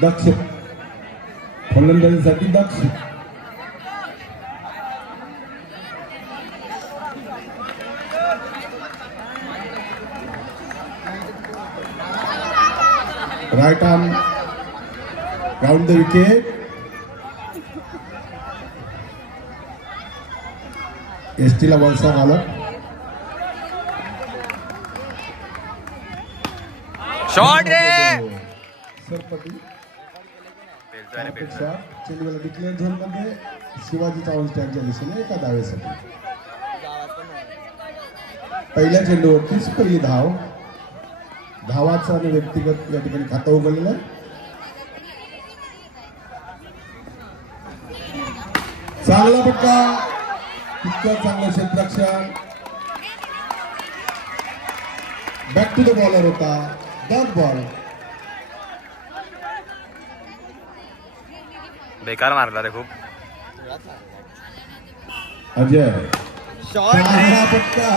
दक्ष फलंदाजीसाठी Daksh right arm round the wicket एसटीला वलसा घालत शॉट रे सरपटी चेंडूला डिक्लेअर झोन मध्ये शिवाजी चव्हाण स्टँडच्या दिशेने एका धावेसाठी पहिल्या चेंडूवरतीच पहिली धाव धावाचा आणि व्यक्तिगत या ठिकाणी खातं उघडलेलं आहे. चांगला फटका इतकं चांगलं क्षेत्ररक्षण बॅक टू द बॉलर होता डॉट बॉल बेकार मारला रे खूप. अजय चांगला फटका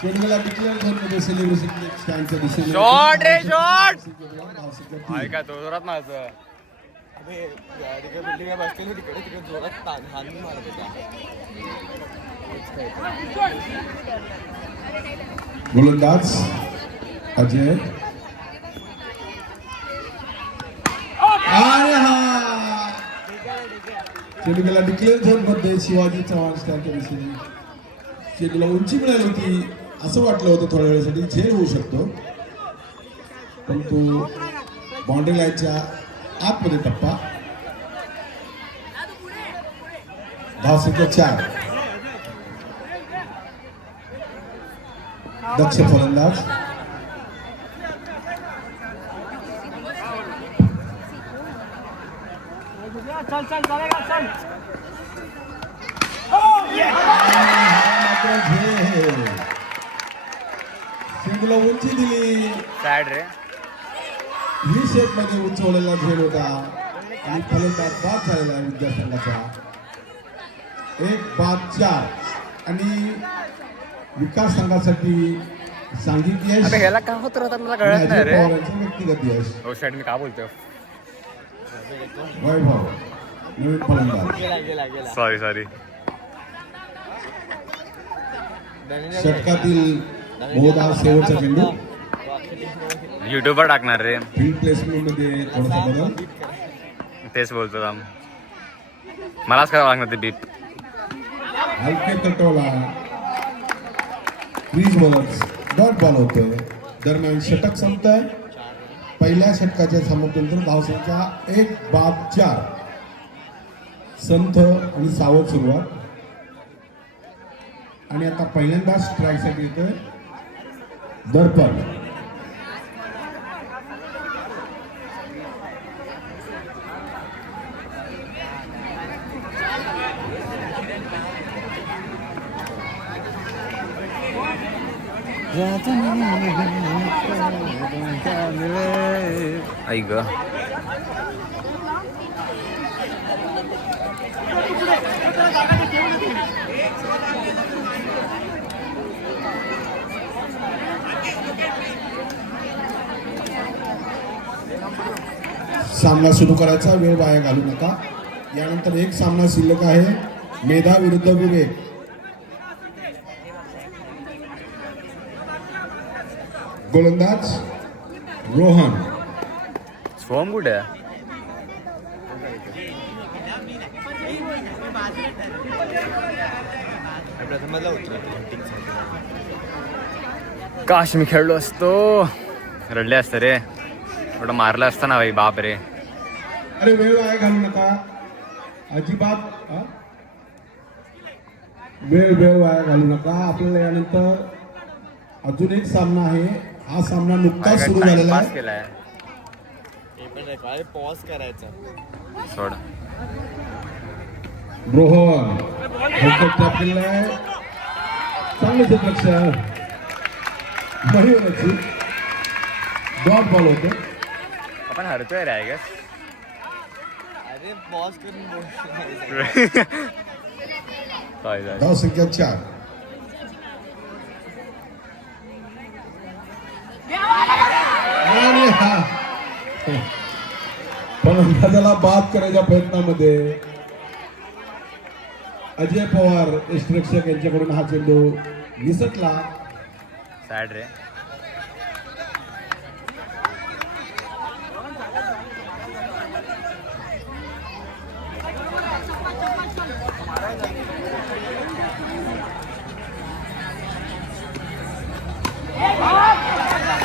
चेंडूला डिक्लेअर झोन मध्ये सेलिब्रेशन स्टँडच्या दिशेने शॉट रे शॉट. ऐका तो जोरात माझं गोलंदाज अजय आणि हा चेंडूला डिक्लेअर झोन मध्ये शिवाजी चव्हाण स्टँडच्या दिशेने चेंडूला उंची मिळाली होती असं वाटलं होतं थोड्या वेळेसाठी झेल होऊ शकतो पण तो बाउंड्री लाईनच्या आतमध्ये टप्पा धावसंख्या 4 दक्ष फलंदाज चेंडूला उंची दिली सॅड रे. ही शेप मध्ये उंचवलेला झेल होता आणि फलंदाज बाद झालेला आहे विद्यासंघाचा 1-4 आणि विकास संघासाठी सांघिक यश ह्याला का होत राहतात मला कळत नाही रे. व्यक्तिगत यश हो शॅट मी का बोलतोय वैभव नवीन फलंदाज सॉरी षटकातील बहुधा शेवटचा चेंडू युट्यूबवर टाकणार रे. फील्ड प्लेसमेंट मध्ये थोडासा बदल तेच बोलतो राम. मलाच करावं लागणार ते बीप. हलके तटवला क्रीज बॉलर्स डॉट बॉल होतोय दरम्यान षटक संपतंय. पहिल्या षटकाच्या समाप्तीनंतर धावसंख्या 1-4 संथ आणि सावध सुरुवात आणि आता पहिल्यांदा स्ट्राईक साठी येतोय दर्पण. आई ग सामना सुरू करायचा वेळ वाया घालू नका. यानंतर एक सामना शिल्लक आहे मेधा विरुद्ध विवेक. गोलंदाज रोहन फॉर्म कुठे आहे. काश मी खेळलो असतो रडले असतं रे. थोडं मारलं असतं ना भाई बाप रे. अरे वेळ वाया घालू नका अजिबात वेळ वाया घालू नका. आपल्याला यानंतर अजून एक सामना आहे. हा सामना नुकताच सुरू झालेला आहे. केलाय पॉज करायचा सोड. रोहन आपल्याला चांगलं क्षेत्ररक्षण महिन्याची डॉट बॉल होते. आपण हरतोय रे आय गेस. अरे पॉज करून धाव संख्या 4 आणि हा फलंदाजाला बाद करण्याच्या प्रयत्नामध्ये अजय पवार यष्टीरक्षक यांच्याकडून हा चेंडू निसटला. सॅड रे.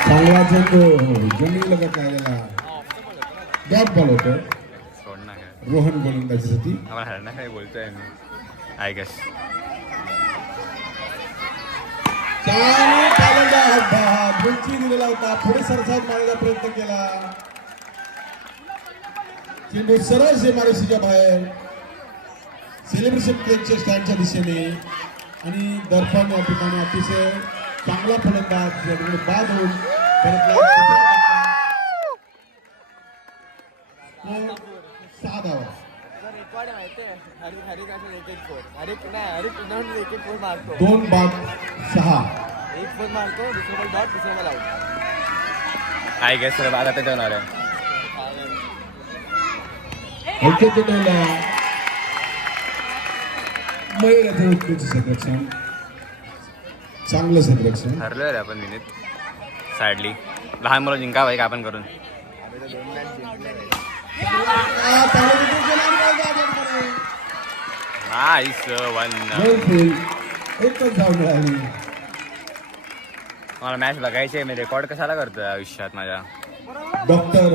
चांगला चेंडू जमिनीला का काढलेला डॉट बॉल होतो. सोड ना काय. रोहन गोलंदाजीसाठी. आम्हाला हरणा काय बोलतोय मी. I guess. बुंची दिलेला होता. पुढे सरसाट मारण्याचा प्रयत्न केला. चेंडू सरळ सीमारेषेच्या बाहेर सेलिब्रेशन प्लेटच्या स्टँडच्या दिशेने आणि दर्पण या ठिकाणी अतिशय चांगला फलंदाज या ठिकाणी बाद होऊन परतला. 6 धावा. रेकॉर्ड माहितीये हरिक असं 1-1 फोर. हरिक पुन्हा 1-1 फोर मारतो. 2 बाद 6. एक फोर मारतो, दुसरा बॉल डॉट, दुसरा बॉल आउट. आय गेस रे. आता ते होणार आहे. ओके चेंडूला मयूर याचं उत्कृष्ट संरक्षण. चांगलं संरक्षण. ठरलोय रे आपण विनीत. सॅडली लहान मुलं जिंका भाई का आपण करून. आम्ही तर 2 मॅच जिंकले. नाईस 1. एकच धाव मिळाली. मला मॅच बघायची. मी रेकॉर्ड कशाला करतोय आयुष्यात माझ्या. डॉक्टर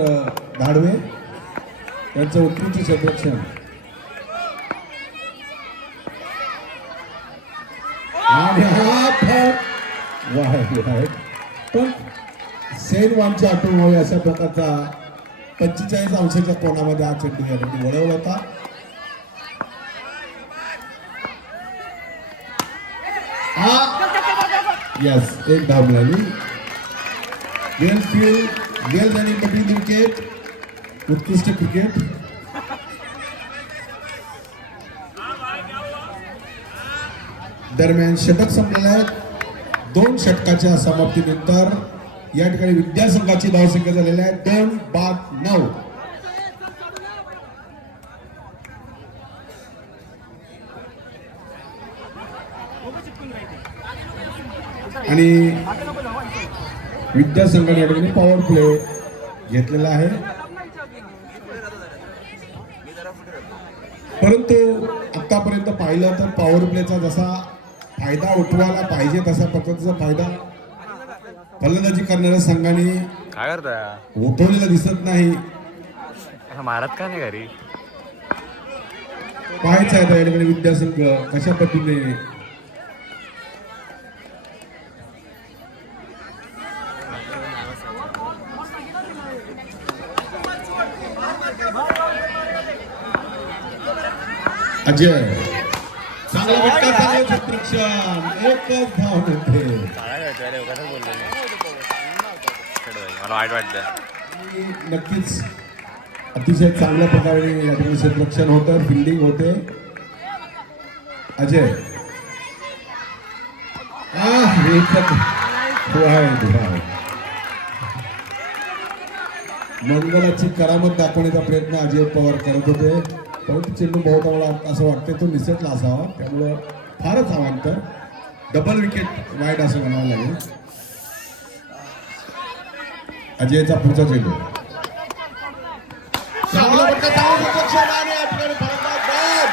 धाडवे यांचं उत्कृष्ट संरक्षण. आणि हा पण सेन वानच्या आठवण व्हावी अशा प्रकारचा 45 अंशाच्या कोणामध्ये हा चेंडू या ठिकाणी वळवला होता. यस, एक धाव मिळाली. वेल रनिंग बिटवीन विकेट. उत्कृष्ट क्रिकेट. दरम्यान षटक संपलेले आहेत. 2 षटकाच्या समाप्तीनंतर या ठिकाणी विद्यासंघाची धावसंख्या झालेली आहे 2 बाद 9. आणि विद्यासंघाने या ठिकाणी पॉवर प्ले घेतलेला आहे. परंतु आतापर्यंत पाहिलं तर पॉवर प्लेचा जसा फायदा उठवायला पाहिजे तसा प्रकारचा फायदा फलंदाजी करणाऱ्या संघाने काय करतोय. उठवलेला दिसत नाही. मारत का नाही घरी. पाहायचं आहे या ठिकाणी विद्यासंघ कशा पद्धतीने अजय चांगला फटका. चांगलं क्षेत्ररक्षण. एकच धाव मिळते. मला वाईट वाटतं. नक्कीच अतिशय चांगल्या प्रकारे या ठिकाणी क्षेत्ररक्षण होतं. फिल्डिंग होते. अजय मंगलाची करामत दाखवण्याचा प्रयत्न अजय पवार करत होते. परंतु चेंडू बहुधा मला असं वाटतं तो निसटला असावा. त्यामुळं फारच अवांतर. डबल विकेट वाईड असं म्हणावं लागेल. अजयचा पुढचा चेंडू चांगला फटका. चांगलं संरक्षण आणि या ठिकाणी फलंदाज बाद.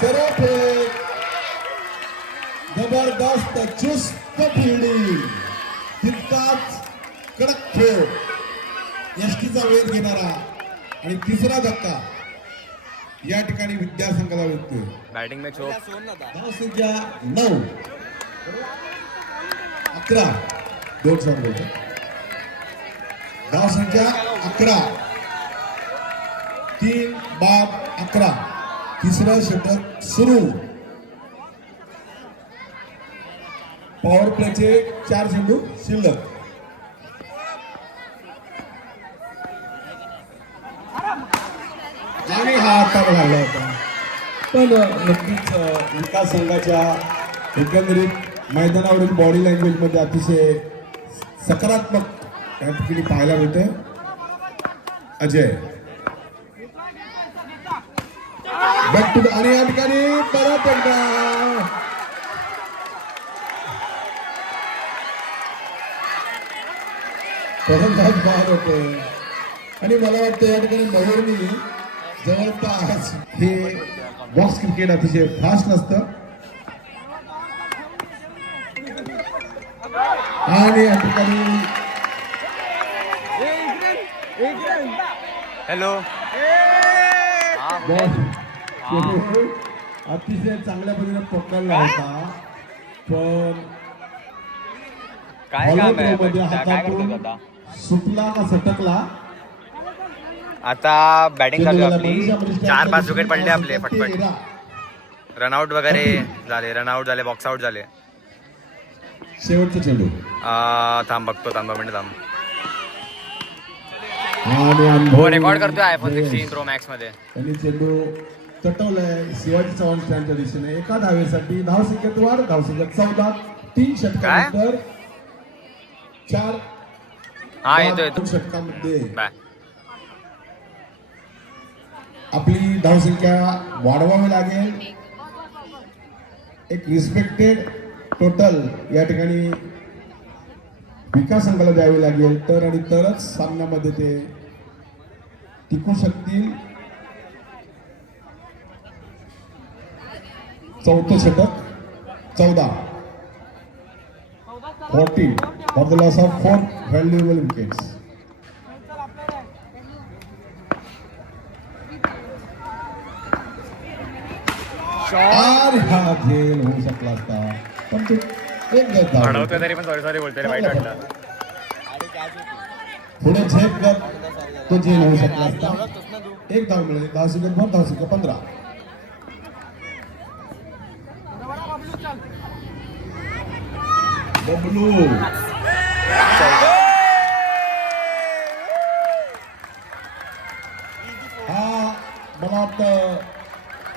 सरळ फेक. जबरदस्त चुस्त फिल्डिंग. तितकाच कडक खेळ. यष्टीचा वेध घेणारा आणि तिसरा धक्का या ठिकाणी विद्यासंघाला भेटतोय. बॅटिंग में चोप. धावसंख्या 9. 11. 2 शॉट बोलतो. धावसंख्या 11. 3 बाद 11. तिसरं षटक सुरू. पॉवर प्लेचे 4 चेंडू शिल्लक. आणि हा आता झाला होता. पण नक्कीच विकास संघाच्या एकंदरीत मैदानावरील बॉडी लँग्वेजमध्ये अतिशय सकारात्मक या ठिकाणी पाहायला मिळते. अजय बॅक टू द आणि या ठिकाणी परत एकदा फलंदाज बाद होते आणि मला वाटतं या ठिकाणी मयूरनी जवळपास हे बॉक्स क्रिकेट अतिशय फास्ट नसतं आणि या ठिकाणी हॅलो बॉल अतिशय चांगल्या पद्धतीने पकडला होता पण काय काम आहे मध्ये काय हातातून करतो आता सुटला का सटकला आता बॅटिंग चालू आहे आपली 4-5 विकेट पडले आपले फटफट रनआउट वगैरे झाले रनआउट झाले बॉक्स आउट झाले शेवटचा चेंडू थांब बघतो थांब मिनिट थांब आणि हो रेकॉर्ड करतोय आयफोन 16 प्रो मॅक्स मध्ये त्यांनी चेंडू तटवलाय शिवाजी चव्हाण स्टँडच्या दिशेने एका धावेसाठी धावसंख्येत वाढ धावसंख्येत 14 3 षटकानंतर 4 हा येतोय षटकामध्ये बाय आपली धावसंख्या वाढवावी लागेल एक रिस्पेक्टेड टोटल या ठिकाणी विकास संघाला द्यावी लागेल तर आणि तरच सामन्यामध्ये ते टिकू शकतील चौथं षटक 14 for the loss of 4 valuable wickets आणि हा खेळ होऊ शकला असता पण तो एक गत धाव. अडवतोय तरी पण सॉरी बोलतोय रे वाईट वाटलं पुढे झेप गत तो झेल होऊ शकला असता एक धाव मिळेल धावसंख्या 15 बबलू हा मला वाटतं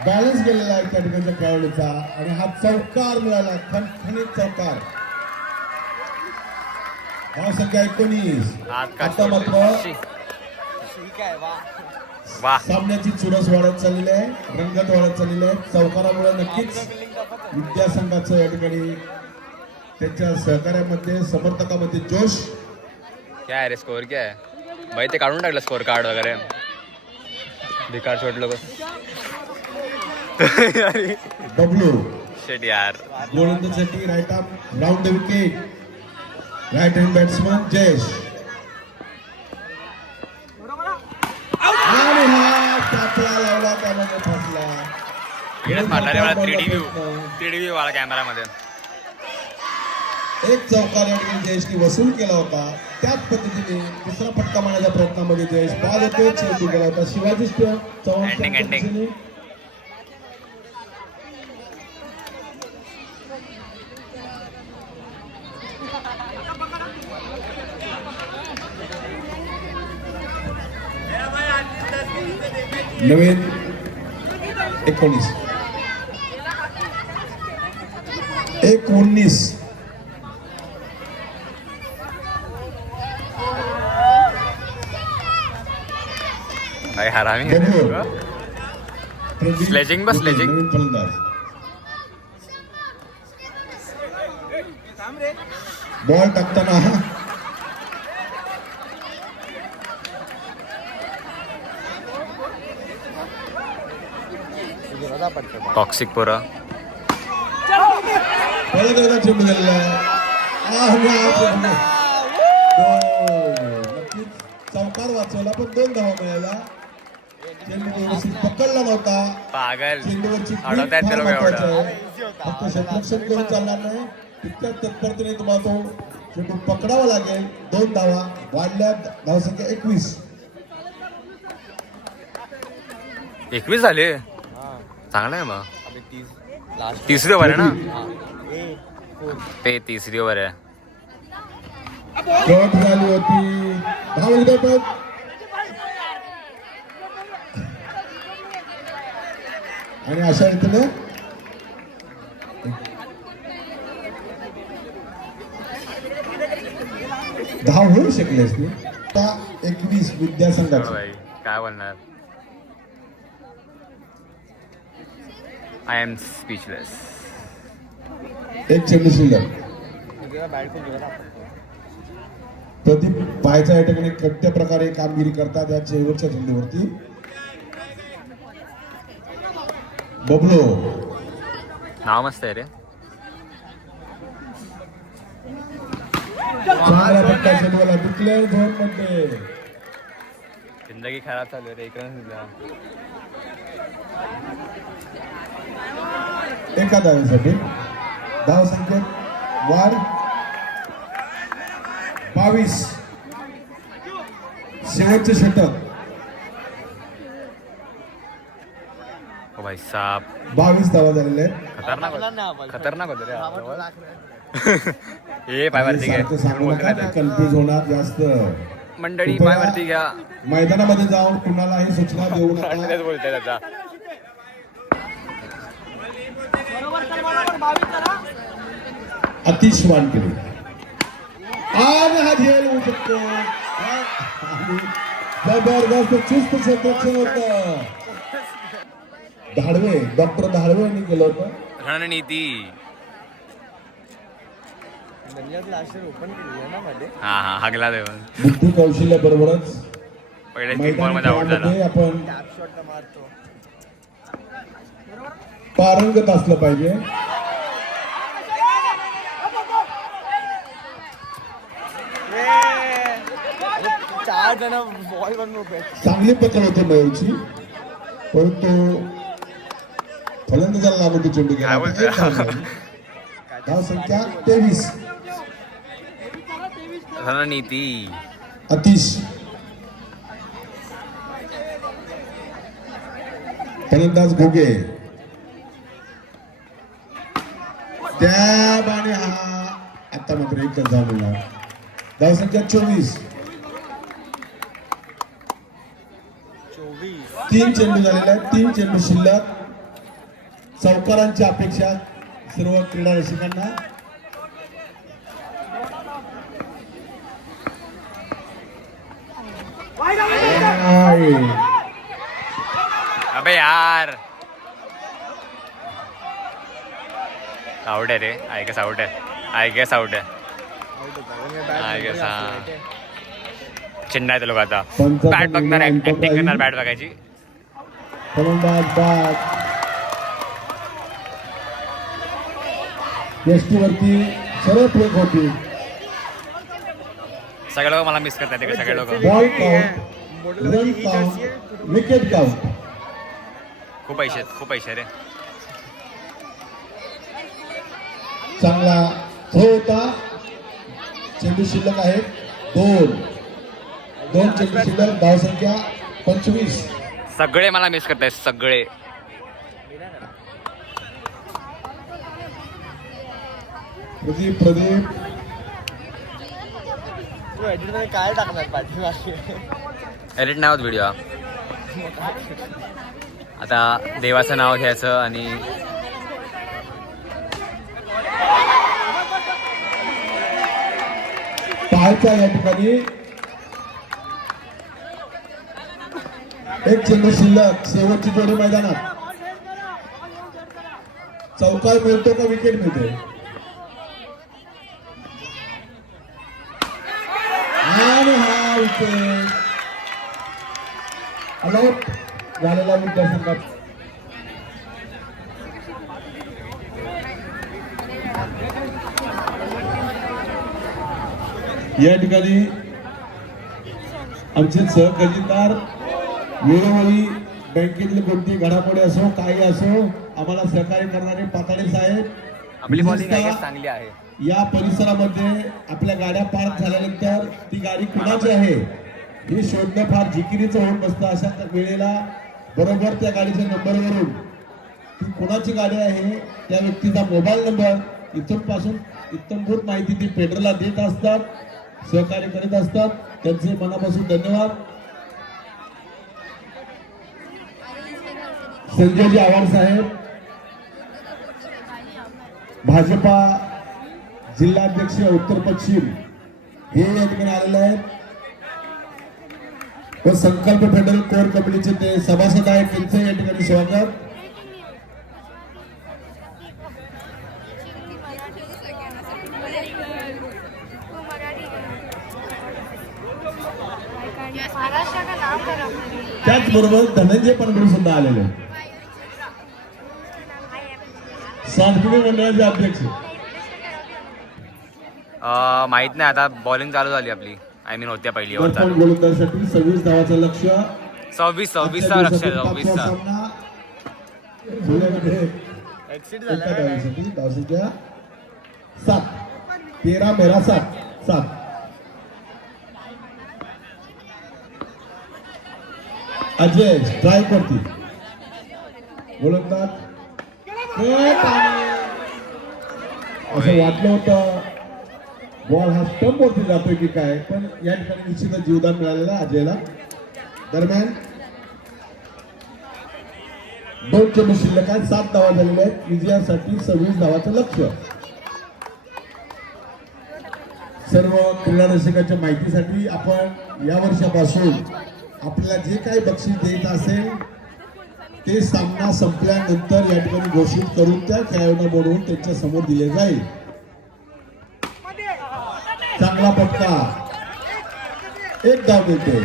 बॅलन्स गेलेला आहे त्या ठिकाणच्या खेळाडूचा आणि हा चौकार मिळाला खणखणीत चौकार धावसंख्या 19 आता मात्र वा सामन्याची चुरस वाढत चाललेली आहे रंगत वाढत चाललेली आहे चौकारामुळे नक्कीच विद्यासंघाचं या ठिकाणी त्यांच्या सहकार्यामध्ये समर्थकामध्ये जोश क्या है रे स्कोर क्या है भाई ते काढून टाकलं स्कोर कार्ड वगैरे बेकार छोटलं बबलू शेट यार गोलंदाजीसाठी right arm round the wicket right hand batsman Jayesh आणि हा कापला लावला त्यामध्ये फसला मारला रे मला 3D व्ह्यू आला कॅमेरामध्ये एक चौकार या ठिकाणी जयेशने वसूल केला होता त्याच पद्धतीने दुसरा फटका मारण्याच्या प्रयत्नामध्ये जयेश बाद होते चेंडू केला होता शिवाजी चव्हाण नवीन 19 भाई हरामी स्लेजिंग बस स्लेजिंग नवीन फलंदाज बॉल टाकताना टॉक्सिक पोरं परत एकदा चेंडू दिलेला आहे नक्कीच चौकार वाचवला पण 2 धावा मिळाला चेंडू व्यवस्थित पकडला नव्हता पागल चेंडूवरची अडवतायत ते लोक एवढं फक्त क्षेत्ररक्षण करून चालणार नाही तितक्याच तत्परतेने तुम्हाला तो चेंडू पकडावा लागेल 2 धावा वाढल्या धावसंख्या 21 झाले चांगलं आहे मग तिसरी ओव्हर आहे ना ते तिसरी ओव्हर आहे कट झाली होती धाव उद्या आणि अशा रीतीने धाव होऊ शकले असते आता 21 विद्यासंघाची भाई काय बोलणार आय एम स्पीचलेस. एक चेंडू शिल्लक. बॅट खूप जोरात आपण. प्रदीप पायच्या या ठिकाणी कट्ट्या प्रकारे कामगिरी करतात या शेवटच्या चेंडूवरती. बबलो नाव मस्त आहे रे. चांगला फटका चेंडूला डिक्लेअर झोन मध्ये. जिंदगी खराब चालू आहे रे. एक रन दिला. एका धावेसाठी धाव संख्येत वाढ 22. शेवटचे षटक. ओ भाई साहब 22 धावा झालेले आहेत. खतरनाक आपला नाही होतं. आपण. खतरनाक होतं रे. आपण राखलं. हे पायवरती घे. सारखं सांगू नका कन्फ्युज होणार जास्त. मंडळी कृपया पायवरती घ्या. मैदानामध्ये जाऊन कुणालाही सूचना देऊ नका. तेच बोलतोय त्याचा. अतिश वानखेडे आणि हा झेल होऊ शकतो. आणि जबरदस्त चुस्त क्षेत्ररक्षण होतं. धाडवे डॉक्टर धाडवे यांनी केलं होतं. रणनीती. लास्ट इयर ओपन केली आहे ना मध्ये. हा हगला देऊन बुद्धी कौशल्य बरोबरच पहिले 3 बॉल मध्ये आउट झाला. मैदानी आपण टॅप शॉट मारतो. पारंगत असलं पाहिजे. चार जण बॉल बनवून उभे आहेत. चांगली पकड होते मयूरची परंतु फलंदाजाला लागून तो चेंडू काय बोलतोय? गेला. धाव संख्या 23. रणनीती. अतिश फलंदाज घोगे त्या बाणे हा आता मात्र एकच धाव मिळणार. धाव संख्या 24. 3 चेंडू झालेले आहेत. 3 चेंडू शिल्लक. चौकारांची अपेक्षा सर्व क्रीडा रसिकांना. अबे यार आउट आहे रे. आय गेस आउट आहे. आय गेस आउट आहे. आय गेस हा. चिन्ह आहे ते लोक आता बॅट बघणार. ऍक्टिंग करणार बॅट बघायची. फलंदाज बाद यष्टीवरती सरळ प्लेक होती. सगळे लोक मला मिस करतात. सगळे लोक ball count, run count, wicket count. खूप पैसे आहेत. खूप पैसे रे. चांगला थ्रो होता. चेंडू शिल्लक आहेत 2 चेंडू शिल्लक. धाव संख्या 25. सगळे मला मिस करतायत. सगळे प्रदीप तू एडिट मध्ये काय टाकणार पाठीमागे? एडिट नाव व्हिडिओ. आता देवाचं नाव घ्यायचं आणि पाहायचा या ठिकाणी. एक चेंडू शिल्लक. शेवटची जोडी मैदानात. चौकार मिळतो का विकेट मिळते? आणि हा विकेट आउट झालेला विद्यासंघात. या ठिकाणी आमचे सहखजिनदार वेळोवेळी बँकेतील कोणती घडामोडी असो काही असो आम्हाला सहकार्य करणारे पाताडे साहेब. आपली बॉलिंग आहे चांगली आहे. या परिसरामध्ये आपल्या गाड्या पार्क झाल्यानंतर ती गाडी कुणाची आहे हे शोधणं फार जिकिरीचं होऊन बसतं. अशा वेळेला बरोबर त्या गाडीच्या नंबरवरून ती कुणाची गाडी आहे त्या व्यक्तीचा मोबाईल नंबर इथून पासून इत्थंभूत माहिती ती पेडरला देत असतात. सहकार्य करीत असतात. त्यांचे मनापासून धन्यवाद. संजयजी आव्हाड साहेब भाजपा जिल्हाध्यक्ष उत्तर पश्चिम हे या ठिकाणी आलेले आहेत व संकल्प फेडरल कोर कमिटीचे ते सभासद आहेत. त्यांचं या ठिकाणी स्वागत. महाराष्ट्र का नाम खराब है। त्याचबरोबर धनंजय पनगुळ सुद्धा आलेले आहेत. सांस्कृतिक मंडळाचे अध्यक्ष माहित नाही आता बॉलिंग चालू झाली आपली आय मीन होत्या पहिली ओव्हर प्रथम चालू गोलंदाजीसाठी 26 धावाचं लक्ष्य. 26चा लक्ष 26चा सामना जुलैमध्ये एक्सिट एका झाला धावेसाठी धावसंख्या 7. 13 मेरा 7. अजय स्ट्राईक वरती गोलंदाज असं वाटलं होतं बॉल हा स्टंप वरती जातोय की काय, पण या ठिकाणी निश्चितच जीवदान मिळालेलं आहे अजयला. दरम्यान 2 चेंडू शिल्लक आहेत. 7 धावा झालेल्या आहेत. विजयासाठी 26 धावाचं लक्ष्य. सर्व क्रीडा रसिकांच्या माहितीसाठी आपण या वर्षापासून आपल्याला जे काही बक्षीस देत असेल ते सामना संपल्यानंतर या ठिकाणी घोषित करून त्या खेळाडूंना बोलवून त्यांच्या समोर दिले जाईल. चांगला फटका, 1 धाव मिळते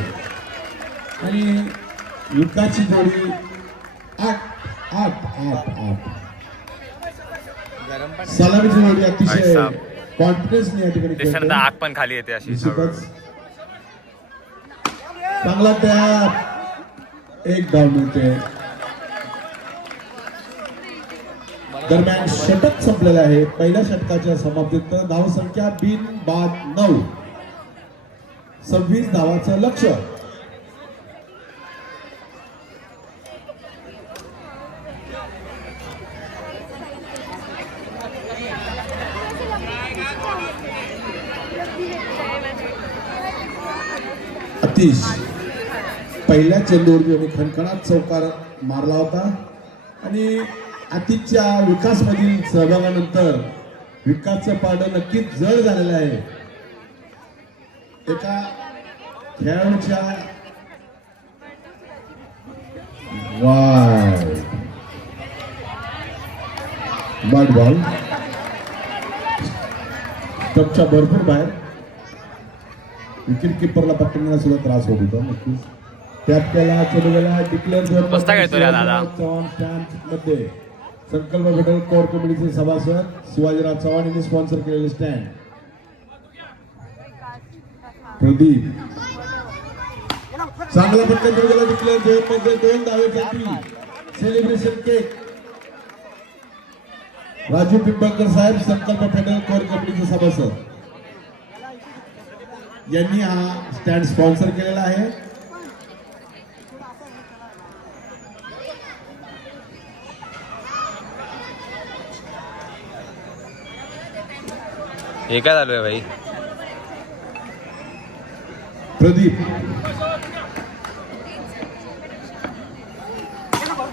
आणि विकासची जोडी 8. गरम पण सलामीची जोडी अतिशय ऐसा. कॉन्फिडन्सने या ठिकाणी त्याच्यानंतर खेळते. आग पण खाली येते अशी निश्चितच चांगला टॅप, 1 धाव मिळते. दरम्यान षटक संपलेलं आहे. पहिल्या षटकाच्या समाप्तीत धावसंख्या बिनबाद 9. 26 धावाचं लक्ष्य. अतिश पहिल्या चेंडूवरती आणि खणखणात चौकार मारला होता आणि अतिशच्या विकासमधील सहभागानंतर विकासचं पारडं नक्कीच जड झालेलं आहे. एका खेळाडूच्या बॅट बॉल स्टंपच्या भरपूर बाहेर. विकेट किपरला पकडण्याला सुद्धा त्रास होत होता. नक्कीच त्यात त्याला चेंडू गेला डिक्लेअर मस्त खेळतोय रे दादा. चव्हाण स्टँड मध्ये संकल्प भेटल कोर कमिटीचे सभासद शिवाजीराव चव्हाण यांनी स्पॉन्सर केलेले स्टँड. प्रदीप चांगला फटका चेंडू गेला डिक्लेअर झोन मध्ये 2 धावेसाठी सेलिब्रेशन केक. राजू पिंपळकर साहेब संकल्प फेडरल कोर कमिटीचे सभासद यांनी हा स्टँड स्पॉन्सर केलेला आहे. हे काय चालू आहे भाई. प्रदीप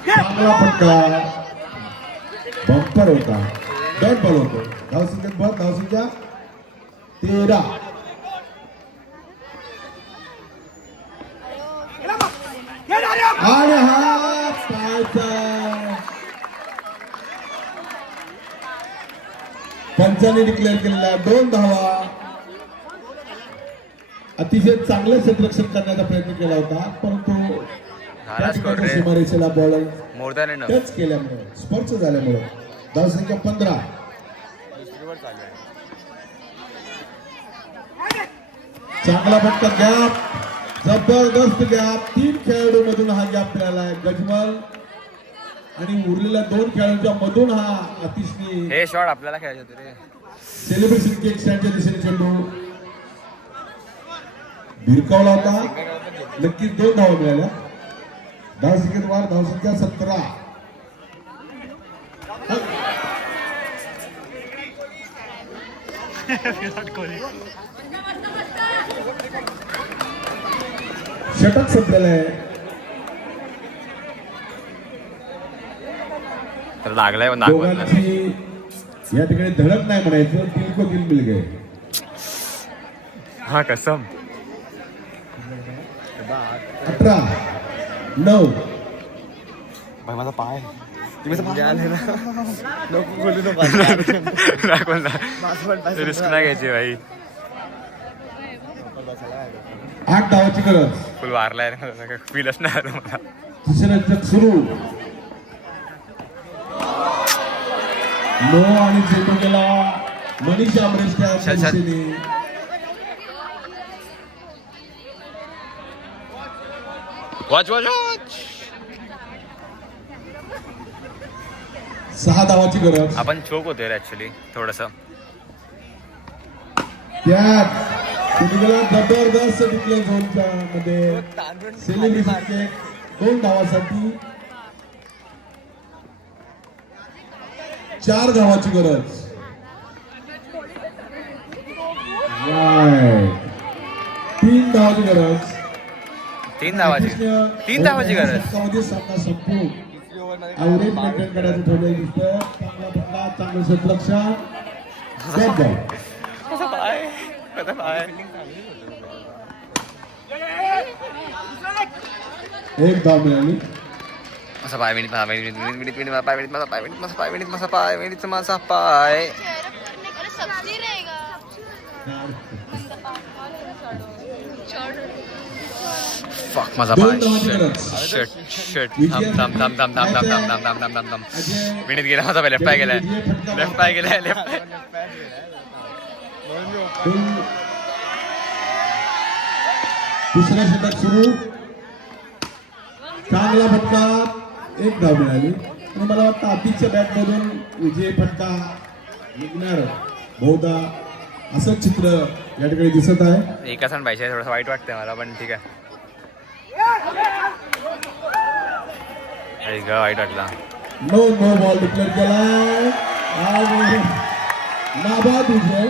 चांगला फटका बंपर होता. डॉट बॉल होतो. धावसंख्या 13. आणि हा पायचा पंचाने डिक्लेअर केलेला 2 धावा. अतिशय चांगलं क्षेत्ररक्षण करण्याचा प्रयत्न केला होता परंतु त्या ठिकाणी सीमारेषेला ball more than enough. Touch केल्यामुळे स्पर्श झाल्यामुळे धावसंख्या 15. दुसरीवर चालू आहे. चांगला फटका गॅप, जबरदस्त गॅप. 3 खेळाडू मधून हा गॅप मिळाला आहे. गजमल आणि उरलेल्या 2 खेळाडूंच्या मधून हा अतिशय हे शॉट आपल्याला खेळायचे होते रे. सेलिब्रेशन केक स्टँडच्या दिशेने चेंडू भिरकावला होता. नक्कीच 2 धावा मिळाल्या. धावसंख्येत वाढ. धावसंख्या 17. षटक संपलेलं आहे. तर लागलाय पण दाखवत नाही. दोघांची या ठिकाणी धडक नाही म्हणायचं. 3 को 3 मिल गए. हा कसम 18 9. भाई माझा पाय आले ना नको बोलू नको. दाखवून रिस्क नाही घ्यायची भाई. 8 धावाची गरज. फुल वारलाय फीलच नाही आलं मला. तिसरं षटक सुरू. नो आणि चेंडू गेला मनीष आमरेच्या दिशेने. Watch watch watch. 6 धावाची गरज. आपण चोक होतोय रे ऍक्च्युली थोडस. त्यात चेंडूला जबरदस्त डिक्लेअर झोनच्या मध्ये सेलिब्रिटी 2 धावासाठी 4 धावाची गरज. 3 धावाची गरज. 3 धावाची गरज. मध्ये सामना संपू. ॲव्हरेज मेंटेन करायचं ठरलंय दिसतं. चांगला फटका, चांगलं क्षेत्ररक्षण. Set ball. एक धाव मिळाली. मसा पाय मिनिट पाय मिनिट पाय मिनिट मसा पाय मिनिट मसा पाय मिनिट मसा पाय मिनिट मसा पाय. अरे सब्जी रहेगा. फक माझा पाय. शट शट थांब थांब थांब थांब थांब थांब थांब थांब थांब थांब थांब. मिनिट गेला माझा पाय. लेफ्ट पाय गेलाय. लेफ्ट पाय गेलाय. लेफ्ट पाय. दुसरा षटक सुरू. चांगला फटका. 1 धाव मिळाली. आणि मला वाटतं आतिकच्या बॅट मधून विजय फटका निघणार बहुधा असं चित्र या ठिकाणी दिसत आहे. एका सण पाहिजे थोडंसं वाईट वाटतंय मला पण ठीक आहे. वाईट वाटला. नो बॉल डिक्लेअर केला. नाबाद विजय.